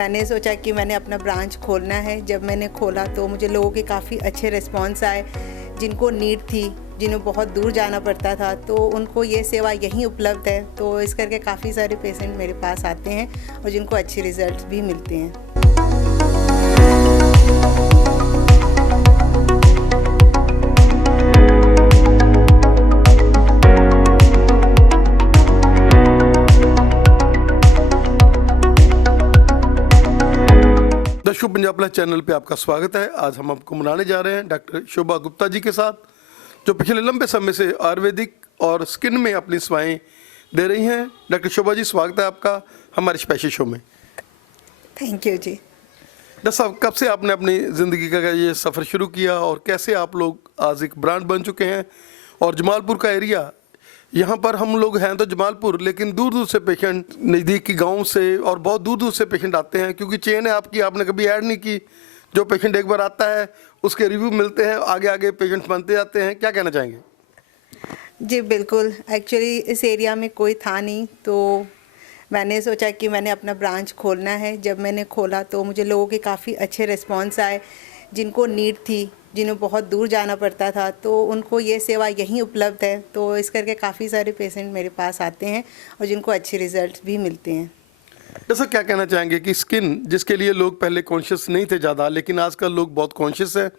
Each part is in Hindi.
मैंने सोचा कि मैंने अपना ब्रांच खोलना है। जब मैंने खोला तो मुझे लोगों के काफ़ी अच्छे रिस्पांस आए, जिनको नीड थी, जिन्हें बहुत दूर जाना पड़ता था, तो उनको ये सेवा यहीं उपलब्ध है। तो इस करके काफ़ी सारे पेशेंट मेरे पास आते हैं और जिनको अच्छे रिजल्ट भी मिलते हैं। The Shubh Punjab plus channel पे आपका स्वागत है। आज हम आपको मनाने जा रहे हैं डॉक्टर शोभा गुप्ता जी के साथ, जो पिछले लंबे समय से आयुर्वेदिक और स्किन में अपनी सेवाएं दे रही हैं। डॉक्टर शोभा जी, स्वागत है आपका हमारे स्पेशल शो में। थैंक यू जी। डॉक्टर साहब, कब से आपने अपनी ज़िंदगी का ये सफ़र शुरू किया और कैसे आप लोग आज एक ब्रांड बन चुके हैं? और जमालपुर का एरिया, यहाँ पर हम लोग हैं तो जमालपुर, लेकिन दूर दूर से पेशेंट, नज़दीक की गांव से और बहुत दूर दूर से पेशेंट आते हैं, क्योंकि चेन है आपकी, आपने कभी ऐड नहीं की। जो पेशेंट एक बार आता है उसके रिव्यू मिलते हैं, आगे आगे पेशेंट बनते जाते हैं। क्या कहना चाहेंगे? जी बिल्कुल, एक्चुअली इस एरिया में कोई था नहीं, तो मैंने सोचा कि मैंने अपना ब्रांच खोलना है। जब मैंने खोला तो मुझे लोगों के काफ़ी अच्छे रिस्पांस आए, जिनको नीड थी, जिन्हें बहुत दूर जाना पड़ता था, तो उनको ये सेवा यहीं उपलब्ध है। तो इस करके काफ़ी सारे पेशेंट मेरे पास आते हैं और जिनको अच्छे रिजल्ट भी मिलते हैं। जैसा क्या कहना चाहेंगे कि स्किन, जिसके लिए लोग पहले कॉन्शियस नहीं थे ज़्यादा, लेकिन आजकल लोग बहुत कॉन्शियस हैं,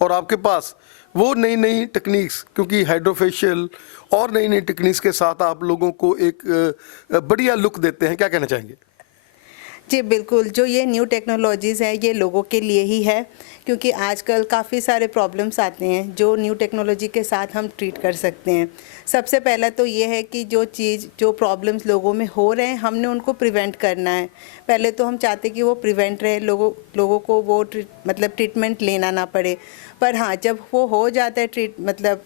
और आपके पास वो नई नई टेक्निक्स, क्योंकि हाइड्रोफेशियल और नई नई टेक्निक्स के साथ आप लोगों को एक बढ़िया लुक देते हैं। क्या कहना चाहेंगे? जी बिल्कुल, जो ये न्यू टेक्नोलॉजीज़ हैं ये लोगों के लिए ही है, क्योंकि आजकल काफ़ी सारे प्रॉब्लम्स आते हैं जो न्यू टेक्नोलॉजी के साथ हम ट्रीट कर सकते हैं। सबसे पहला तो ये है कि जो प्रॉब्लम्स लोगों में हो रहे हैं, हमने उनको प्रिवेंट करना है। पहले तो हम चाहते कि वो प्रिवेंट रहे, लोगों को वो ट्रीटमेंट लेना ना पड़े। पर हाँ, जब वो हो जाता है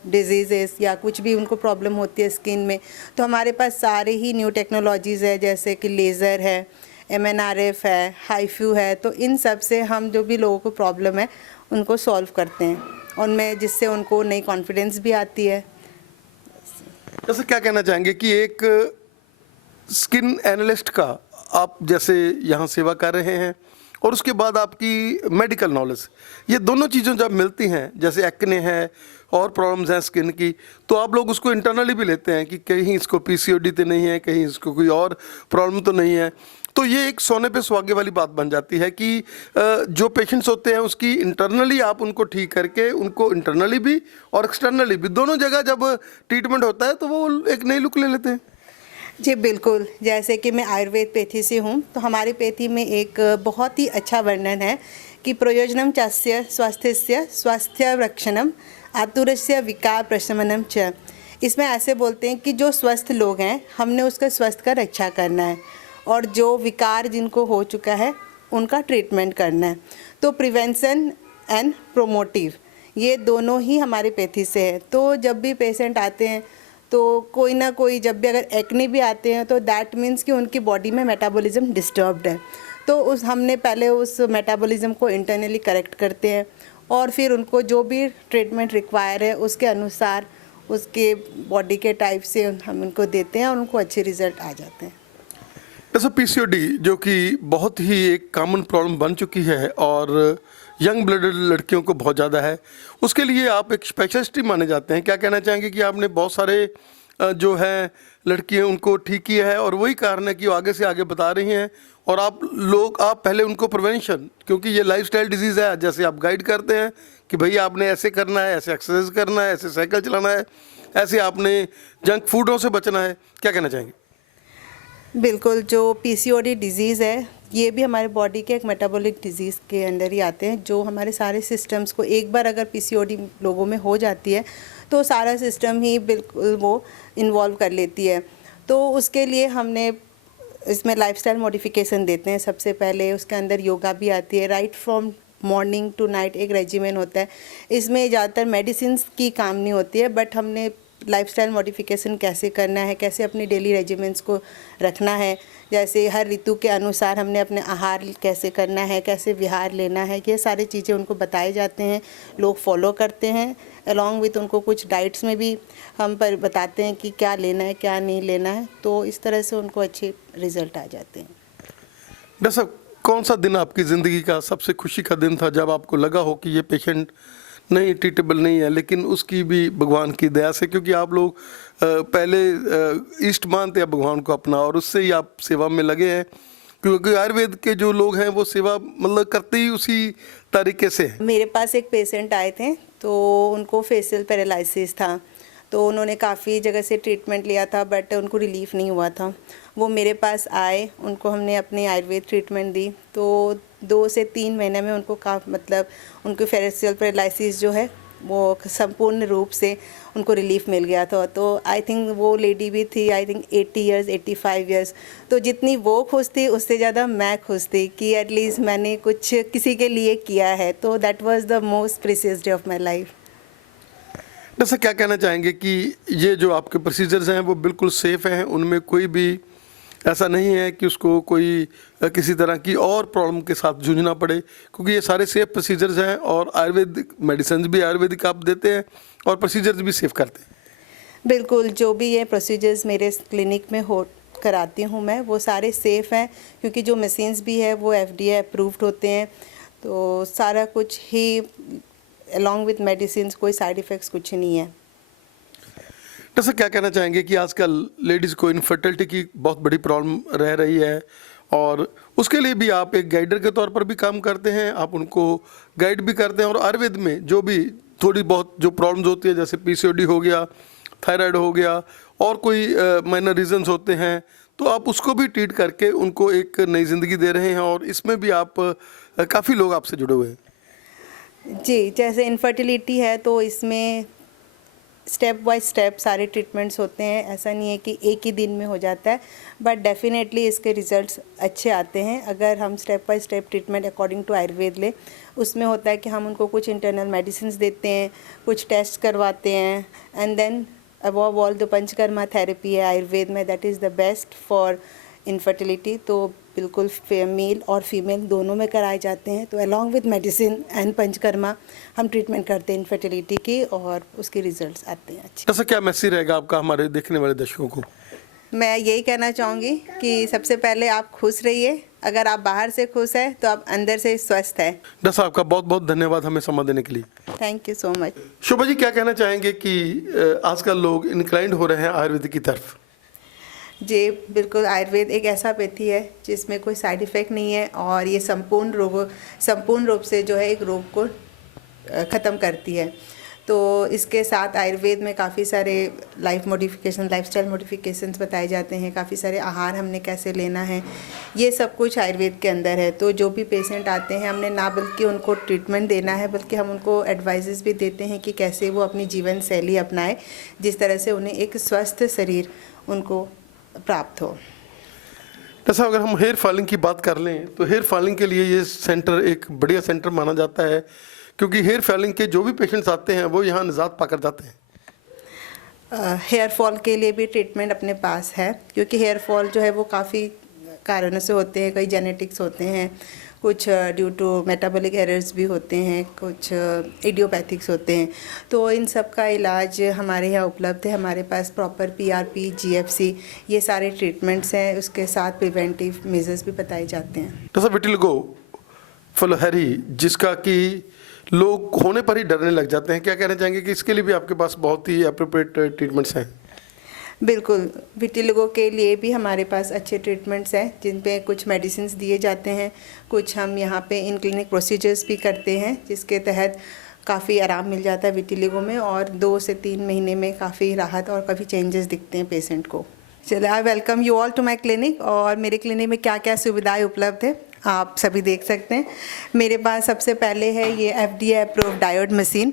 डिजीज़ेस या कुछ भी उनको प्रॉब्लम होती है स्किन में, तो हमारे पास सारे ही न्यू टेक्नोलॉजीज़ है, जैसे कि लेज़र है, MNRF है, हाइफ्यू है। तो इन सब से हम जो भी लोगों को प्रॉब्लम है उनको सॉल्व करते हैं, उनमें जिससे उनको नई कॉन्फिडेंस भी आती है। जैसे क्या कहना चाहेंगे कि एक स्किन एनालिस्ट का आप जैसे यहाँ सेवा कर रहे हैं, और उसके बाद आपकी मेडिकल नॉलेज, ये दोनों चीज़ें जब मिलती हैं, जैसे एक्ने है और प्रॉब्लम्स हैं स्किन की, तो आप लोग उसको इंटरनली भी लेते हैं कि कहीं इसको PCOD तो नहीं है, कहीं इसको कोई और प्रॉब्लम तो नहीं है। तो ये एक सोने पे सुहागे वाली बात बन जाती है कि जो पेशेंट्स होते हैं उसकी इंटरनली आप उनको ठीक करके, उनको इंटरनली भी और एक्सटर्नली भी दोनों जगह जब ट्रीटमेंट होता है तो वो एक नई लुक ले लेते हैं। जी बिल्कुल, जैसे कि मैं आयुर्वेद पेथी से हूँ, तो हमारी पेथी में एक बहुत ही अच्छा वर्णन है कि प्रयोजनम चास्य स्वास्थ्यस्य स्वास्थ्य रक्षणम आतुरस्य विकार प्रशमनम च। इसमें ऐसे बोलते हैं कि जो स्वस्थ लोग हैं, हमने उसका स्वास्थ्य का रक्षा करना है, और जो विकार जिनको हो चुका है उनका ट्रीटमेंट करना है। तो प्रिवेंशन एंड प्रोमोटिव, ये दोनों ही हमारे पेथी से है। तो जब भी पेशेंट आते हैं तो कोई ना कोई, जब भी अगर एक्ने भी आते हैं, तो दैट मीन्स कि उनकी बॉडी में मेटाबॉलिज्म डिस्टर्ब्ड है। तो हमने पहले उस मेटाबॉलिज्म को इंटरनली करेक्ट करते हैं, और फिर उनको जो भी ट्रीटमेंट रिक्वायर है उसके अनुसार, उसके बॉडी के टाइप से हम उनको देते हैं और उनको अच्छे रिजल्ट आ जाते हैं। जैसे PCOD, जो कि बहुत ही एक कॉमन प्रॉब्लम बन चुकी है और यंग ब्लडेड लड़कियों को बहुत ज़्यादा है, उसके लिए आप एक स्पेशलिस्ट ही माने जाते हैं। क्या कहना चाहेंगे कि आपने बहुत सारे जो है लड़कियां उनको ठीक किया है, और वही कारण है कि वो आगे से आगे बता रही हैं, और आप पहले उनको प्रिवेंशन, क्योंकि ये लाइफस्टाइल डिजीज़ है, जैसे आप गाइड करते हैं कि भाई आपने ऐसे करना है, ऐसे एक्सरसाइज करना है, ऐसे साइकिल चलाना है, ऐसे आपने जंक फूडों से बचना है। क्या कहना चाहेंगे? बिल्कुल, जो PCOD डिज़ीज़ है, ये भी हमारे बॉडी के एक मेटाबॉलिक डिज़ीज़ के अंदर ही आते हैं, जो हमारे सारे सिस्टम्स को, एक बार अगर PCOD लोगों में हो जाती है तो सारा सिस्टम ही बिल्कुल वो इन्वॉल्व कर लेती है। तो उसके लिए हमने इसमें लाइफस्टाइल मॉडिफिकेशन देते हैं। सबसे पहले उसके अंदर योगा भी आती है, right from morning to night एक रेजिमेन होता है। इसमें ज़्यादातर मेडिसिन की काम नहीं होती है, बट हमने लाइफस्टाइल मॉडिफिकेशन कैसे करना है, कैसे अपने डेली रेजिमेंट्स को रखना है, जैसे हर ऋतु के अनुसार हमने अपने आहार कैसे करना है, कैसे विहार लेना है, ये सारी चीज़ें उनको बताए जाते हैं, लोग फॉलो करते हैं। अलॉन्ग विथ उनको कुछ डाइट्स में भी हम पर बताते हैं कि क्या लेना है, क्या नहीं लेना है। तो इस तरह से उनको अच्छे रिजल्ट आ जाते हैं। डॉक्टर साहब, कौन सा दिन आपकी ज़िंदगी का सबसे खुशी का दिन था जब आपको लगा हो कि ये पेशेंट नहीं ट्रीटेबल नहीं है, लेकिन उसकी भी भगवान की दया से, क्योंकि आप लोग पहले इष्ट मानते हैं भगवान को अपना और उससे ही आप सेवा में लगे हैं, क्योंकि आयुर्वेद के जो लोग हैं वो सेवा मतलब करते ही उसी तरीके से हैं। मेरे पास एक पेशेंट आए थे, तो उनको फेशियल पैरालिसिस था। तो उन्होंने काफ़ी जगह से ट्रीटमेंट लिया था, बट उनको रिलीफ नहीं हुआ था। वो मेरे पास आए, उनको हमने अपनी आयुर्वेद ट्रीटमेंट दी, तो 2 से 3 महीने में उनको मतलब उनकी फेशियल पैरालिसिस जो है वो संपूर्ण रूप से उनको रिलीफ मिल गया था। तो आई थिंक वो लेडी भी थी, आई थिंक 80 इयर्स 85 इयर्स। तो जितनी वो खुश थी उससे ज़्यादा मैं खुश थी कि एटलीस्ट मैंने कुछ किसी के लिए किया है। तो that was the most precious day of my life. जैसे क्या कहना चाहेंगे कि ये जो आपके प्रोसीजर्स हैं वो बिल्कुल सेफ़ हैं, उनमें कोई भी ऐसा नहीं है कि उसको कोई किसी तरह की और प्रॉब्लम के साथ जूझना पड़े, क्योंकि ये सारे सेफ प्रोसीजर्स हैं और आयुर्वेदिक मेडिसिन भी आयुर्वेदिक आप देते हैं और प्रोसीजर्स भी सेफ करते हैं। बिल्कुल, जो भी ये प्रोसीजर्स मेरे क्लिनिक में हो कराती हूँ मैं, वो सारे सेफ़ हैं, क्योंकि जो मशीन्स भी है वो FDA अप्रूव्ड होते हैं। तो सारा कुछ ही अलॉन्ग विथ मेडिसिन, कोई साइड इफ़ेक्ट्स कुछ नहीं है। जैसे क्या कहना चाहेंगे कि आजकल लेडीज़ को इनफर्टिलिटी की बहुत बड़ी प्रॉब्लम रह रही है और उसके लिए भी आप एक गाइडर के तौर पर भी काम करते हैं, आप उनको गाइड भी करते हैं और आयुर्वेद में जो भी थोड़ी बहुत जो प्रॉब्लम्स होती है जैसे PCOD हो गया, थायराइड हो गया और कोई माइनर रीजंस होते हैं, तो आप उसको भी ट्रीट करके उनको एक नई ज़िंदगी दे रहे हैं और इसमें भी आप काफ़ी लोग आपसे जुड़े हुए हैं। जी, जैसे इनफर्टिलिटी है तो इसमें स्टेप बाय स्टेप सारे ट्रीटमेंट्स होते हैं। ऐसा नहीं है कि एक ही दिन में हो जाता है, बट डेफिनेटली इसके रिजल्ट्स अच्छे आते हैं अगर हम step by step treatment according to Ayurveda लें। उसमें होता है कि हम उनको कुछ इंटरनल मेडिसिन देते हैं, कुछ टेस्ट करवाते हैं, and then above all the panchakarma therapy है आयुर्वेद में, that is the best for infertility. तो बिल्कुल मेल और फीमेल दोनों में कराए जाते हैं। तो along with medicine and panchakarma हम ट्रीटमेंट करते हैं इनफर्टिलिटी की और उसके रिजल्ट्स आते हैं अच्छे। ऐसा क्या मैसेज रहेगा आपका हमारे देखने वाले दर्शकों को? मैं यही कहना चाहूँगी कि सबसे पहले आप खुश रहिए। अगर आप बाहर से खुश हैं तो आप अंदर से स्वस्थ हैं। डॉक्टर साहब का बहुत बहुत धन्यवाद हमें समय देने के लिए। Thank you so much. Shobha ji, क्या कहना चाहेंगे कि आजकल लोग इंक्लाइंड हो रहे हैं आयुर्वेद की तरफ? जी बिल्कुल, आयुर्वेद एक ऐसा पैथी है जिसमें कोई साइड इफ़ेक्ट नहीं है और ये संपूर्ण रूप से जो है एक रोग को ख़त्म करती है। तो इसके साथ आयुर्वेद में काफ़ी सारे लाइफस्टाइल मॉडिफिकेशंस बताए जाते हैं, काफ़ी सारे आहार हमने कैसे लेना है, ये सब कुछ आयुर्वेद के अंदर है। तो जो भी पेशेंट आते हैं हमने ना बल्कि उनको ट्रीटमेंट देना है, बल्कि हम उनको एडवाइजेस भी देते हैं कि कैसे वो अपनी जीवन शैली अपनाए जिस तरह से उन्हें एक स्वस्थ शरीर उनको प्राप्त हो। जैसा अगर हम हेयर फॉलिंग की बात कर लें तो हेयर फॉलिंग के लिए ये सेंटर एक बढ़िया सेंटर माना जाता है, क्योंकि हेयर फॉलिंग के जो भी पेशेंट्स आते हैं वो यहाँ निजात पाकर जाते हैं। हेयर फॉल के लिए भी ट्रीटमेंट अपने पास है, क्योंकि हेयर फॉल जो है वो काफ़ी कारणों से होते हैं। कई जेनेटिक्स होते हैं, कुछ ड्यू टू मेटाबॉलिक एरर्स भी होते हैं, कुछ इडियोपैथिक्स होते हैं। तो इन सब का इलाज हमारे यहाँ उपलब्ध है। हमारे पास प्रॉपर PRP, GFC ये सारे ट्रीटमेंट्स हैं, उसके साथ प्रिवेंटिव मेजर्स भी बताए जाते हैं। जैसा विटिलिगो फलोहरी जिसका कि लोग होने पर ही डरने लग जाते हैं, क्या कहना चाहेंगे कि इसके लिए भी आपके पास बहुत ही अप्रोप्रिएट ट्रीटमेंट्स हैं? बिल्कुल, विटिलिगो के लिए भी हमारे पास अच्छे ट्रीटमेंट्स हैं जिन पे कुछ मेडिसिन दिए जाते हैं, कुछ हम यहाँ पे इन क्लिनिक प्रोसीजर्स भी करते हैं जिसके तहत काफ़ी आराम मिल जाता है विटिलिगो में और 2 से 3 महीने में काफ़ी राहत और काफ़ी चेंजेस दिखते हैं पेशेंट को। चलिए, I welcome you all to my clinic. और मेरे क्लिनिक में क्या क्या सुविधाएं उपलब्ध है आप सभी देख सकते हैं। मेरे पास सबसे पहले है ये FDA अप्रूव्ड डायोड मशीन।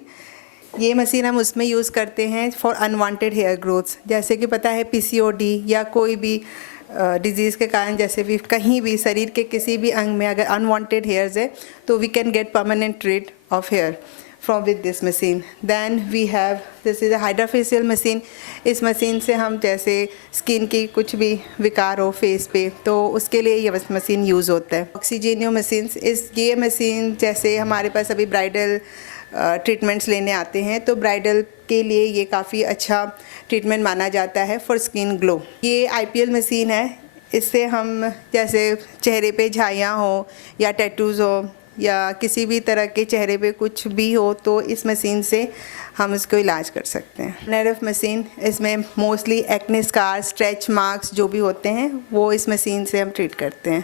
ये मशीन हम उसमें यूज़ करते हैं फॉर अनवांटेड हेयर ग्रोथ्स। जैसे कि पता है PCOD या कोई भी डिजीज़ के कारण जैसे भी कहीं भी शरीर के किसी भी अंग में अगर अनवांटेड हेयर्स है तो we can get permanent rid of hair from with this machine. Then we have this is a hydrofacial machine. इस मशीन से हम जैसे स्किन की कुछ भी विकार हो फेस पे तो उसके लिए ये मशीन यूज़ होता है। ऑक्सीजेनियो मशीन्स, ये मशीन जैसे हमारे पास अभी ब्राइडल ट्रीटमेंट्स लेने आते हैं तो ब्राइडल के लिए ये काफ़ी अच्छा ट्रीटमेंट माना जाता है फॉर स्किन ग्लो। ये IPL मशीन है, इससे हम जैसे चेहरे पे झाइयाँ हो या टैटूज़ हो या किसी भी तरह के चेहरे पे कुछ भी हो तो इस मशीन से हम इसको इलाज कर सकते हैं। नरफ मशीन, इसमें mostly acne scar, stretch marks जो भी होते हैं वो इस मशीन से हम ट्रीट करते हैं।